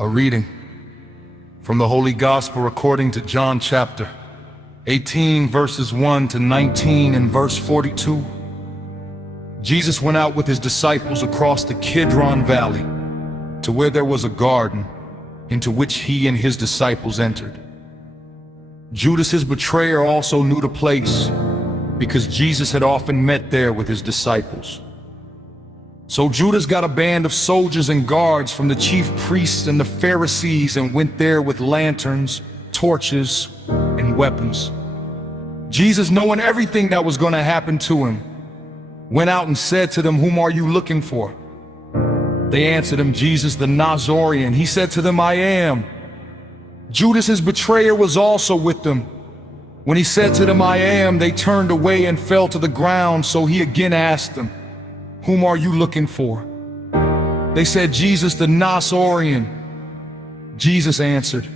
A reading from the Holy Gospel according to John chapter 18, verses 1 to 19 and verse 42. Jesus went out with his disciples across the Kidron Valley to where there was a garden, into which he and his disciples entered. Judas, his betrayer, also knew the place, because Jesus had often met there with his disciples. So Judas got a band of soldiers and guards from the chief priests and the Pharisees and went there with lanterns, torches, and weapons. Jesus, knowing everything that was going to happen to him, went out and said to them, "Whom are you looking for?" They answered him, "Jesus the Nazarene." He said to them, "I am." Judas, his betrayer, was also with them. When he said to them, "I am," they turned away and fell to the ground. So he again asked them, "Whom are you looking for?" They said, "Jesus the Nazarene." Jesus answered,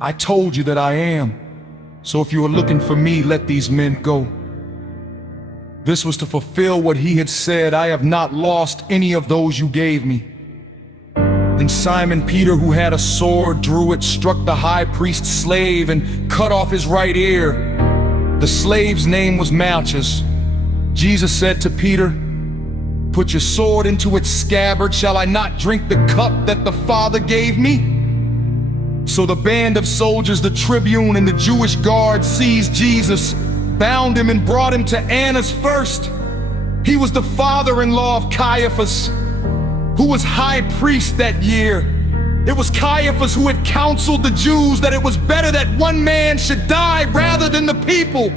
"I told you that I am. So if you are looking for me, let these men go." This was to fulfill what he had said, "I have not lost any of those you gave me." Then Simon Peter, who had a sword, drew it, struck the high priest's slave, and cut off his right ear. The slave's name was Malchus. Jesus said to Peter, "Put your sword into its scabbard. Shall I not drink the cup that the Father gave me?" So the band of soldiers, the tribune, and the Jewish guard seized Jesus, bound him, and brought him to Annas first. He was the father-in-law of Caiaphas, who was high priest that year. It was Caiaphas who had counseled the Jews that it was better that one man should die rather than the people.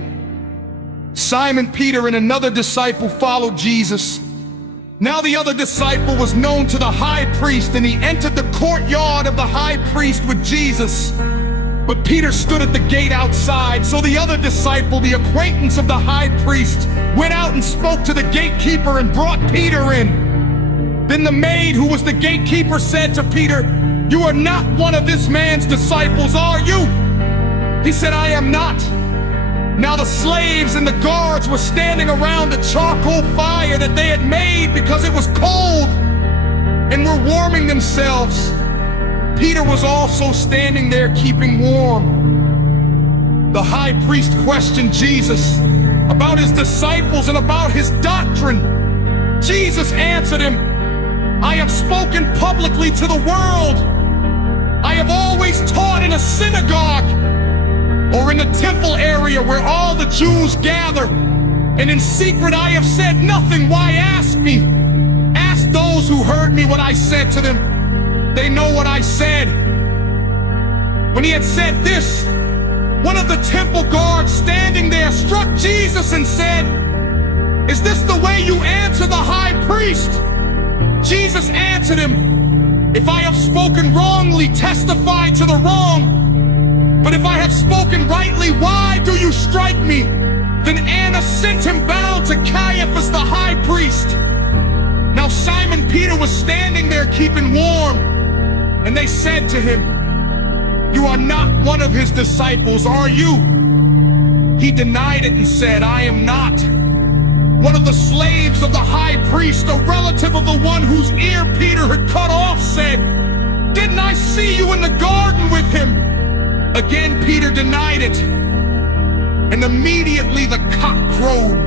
Simon Peter and another disciple followed Jesus. Now the other disciple was known to the high priest, and he entered the courtyard of the high priest with Jesus. But Peter stood at the gate outside. So the other disciple, the acquaintance of the high priest, went out and spoke to the gatekeeper and brought Peter in. Then the maid who was the gatekeeper said to Peter, "You are not one of this man's disciples, are you?" He said, "I am not." Now the slaves and the guards were standing around the charcoal fire that they had made because it was cold, and were warming themselves. Peter was also standing there keeping warm. The high priest questioned Jesus about his disciples and about his doctrine. Jesus answered him, "I have spoken publicly to the world. I have always taught in a synagogue or in the temple area where all the Jews gather. And in secret I have said nothing. Why ask me? Ask those who heard me what I said to them. They know what I said." When he had said this, one of the temple guards standing there struck Jesus and said, "Is this the way you answer the high priest?" Jesus answered him, "If I have spoken wrongly, testify to the wrong. But if I have spoken rightly, why do you strike me?" Then Annas sent him bound to Caiaphas the high priest. Now Simon Peter was standing there keeping warm, and they said to him, "You are not one of his disciples, are you?" He denied it and said, "I am not." One of the slaves of the high priest, a relative of the one whose ear Peter had cut off, said, "Didn't I see you in the garden with him?" Again Peter denied it, and immediately the cock crowed.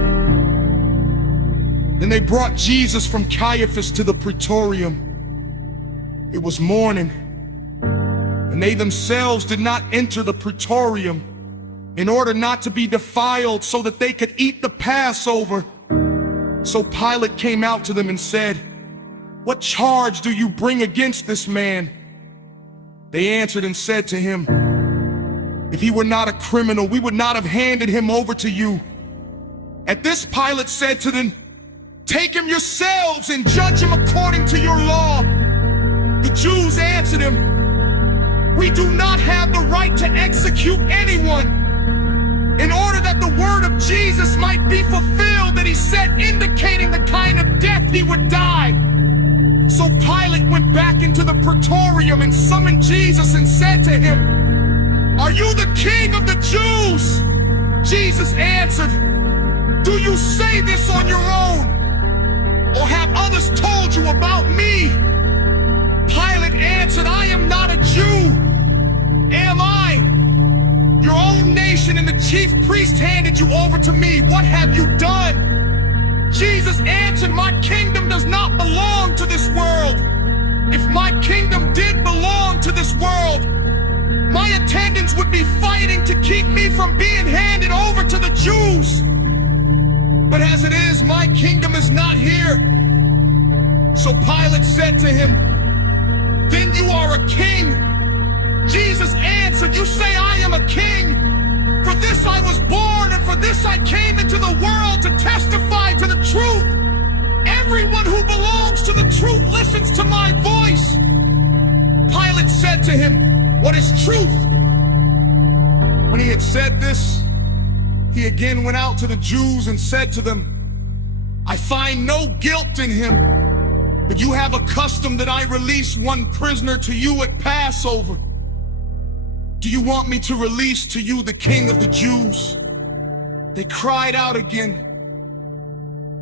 Then they brought Jesus from Caiaphas to the praetorium. It was morning, and they themselves did not enter the praetorium in order not to be defiled, so that they could eat the Passover. So Pilate came out to them and said, "What charge do you bring against this man?" They answered and said to him, "If he were not a criminal, we would not have handed him over to you." At this Pilate said to them, "Take him yourselves and judge him according to your law." The Jews answered him, "We do not have the right to execute anyone," in order that the word of Jesus might be fulfilled that he said, indicating the kind of death he would die. So Pilate went back into the praetorium and summoned Jesus and said to him, "Are you the king of the Jews?" Jesus answered, "Do you say this on your own, or have others told you about me?" Pilate answered, "I am not a chief priest handed you over to me. What have you done?" Jesus answered, "My kingdom does not belong to this world. If my kingdom did belong to this world, my attendants would be fighting to keep me from being handed over to the Jews. But as it is, my kingdom is not here." So Pilate said to him, "Then you are a king." Jesus answered, "You say I am a king. For this I was born, and for this I came into the world, to testify to the truth. Everyone who belongs to the truth listens to my voice." Pilate said to him, "What is truth?" When he had said this, he again went out to the Jews and said to them, "I find no guilt in him, but you have a custom that I release one prisoner to you at Passover. Do you want me to release to you the King of the Jews?" They cried out again,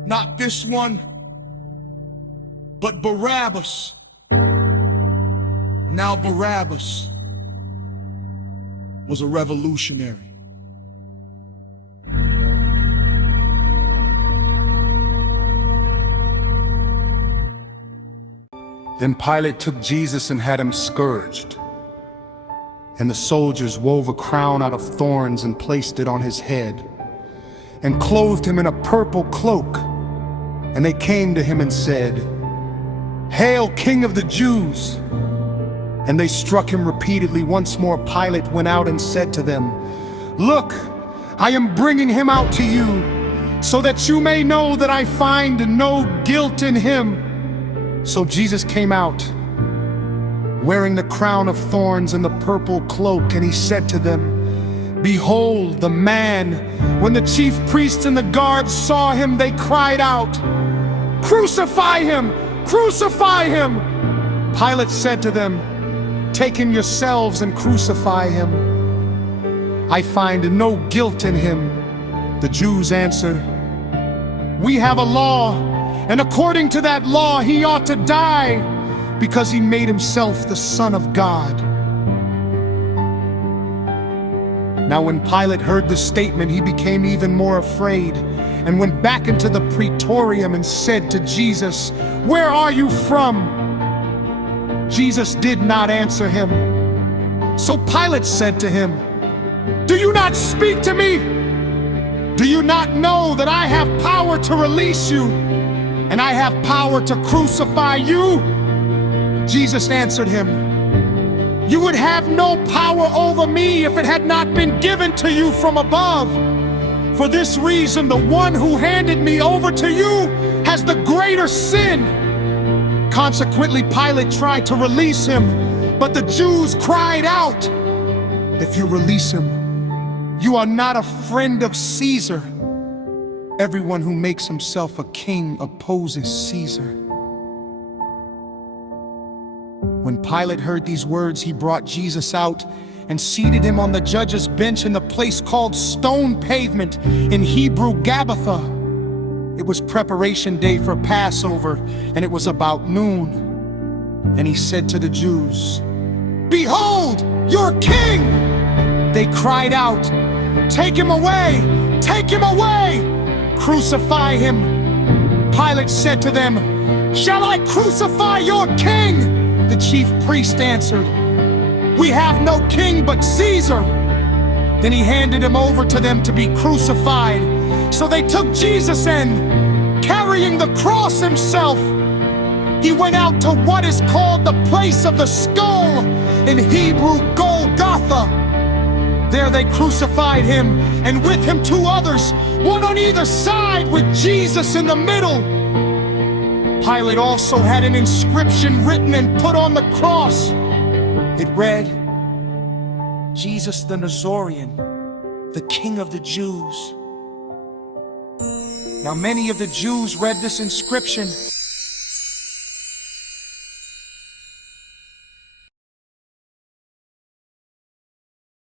"Not this one, but Barabbas." Now Barabbas was a revolutionary. Then Pilate took Jesus and had him scourged. And the soldiers wove a crown out of thorns and placed it on his head, and clothed him in a purple cloak. And they came to him and said, "Hail, King of the Jews!" And they struck him repeatedly. Once more Pilate went out and said to them, "Look, I am bringing him out to you, so that you may know that I find no guilt in him." So Jesus came out, wearing the crown of thorns and the purple cloak, and he said to them, "Behold the man." When the chief priests and the guards saw him, they cried out, "Crucify him! Crucify him!" Pilate said to them, "Take him yourselves and crucify him. I find no guilt in him." The Jews answered, "We have a law, and according to that law he ought to die, because he made himself the Son of God." Now when Pilate heard the statement, he became even more afraid, and went back into the praetorium and said to Jesus, "Where are you from?" Jesus did not answer him. So Pilate said to him, "Do you not speak to me? Do you not know that I have power to release you, and I have power to crucify you?" Jesus answered him, "You would have no power over me if it had not been given to you from above. For this reason, the one who handed me over to you has the greater sin." Consequently, Pilate tried to release him, but the Jews cried out, "If you release him, you are not a friend of Caesar. Everyone who makes himself a king opposes Caesar." When Pilate heard these words, he brought Jesus out and seated him on the judge's bench in the place called Stone Pavement, in Hebrew Gabbatha. It was preparation day for Passover, and it was about noon. And he said to the Jews, "Behold, your king!" They cried out, "Take him away! Take him away! Crucify him!" Pilate said to them, "Shall I crucify your king?" The chief priest answered, "We have no king but Caesar." Then he handed him over to them to be crucified. So they took Jesus and, carrying the cross himself, he went out to what is called the place of the skull, in Hebrew Golgotha. There they crucified him, and with him two others, one on either side, with Jesus in the middle. Pilate also had an inscription written and put on the cross. It read, "Jesus the Nazarene, the King of the Jews." Now many of the Jews read this inscription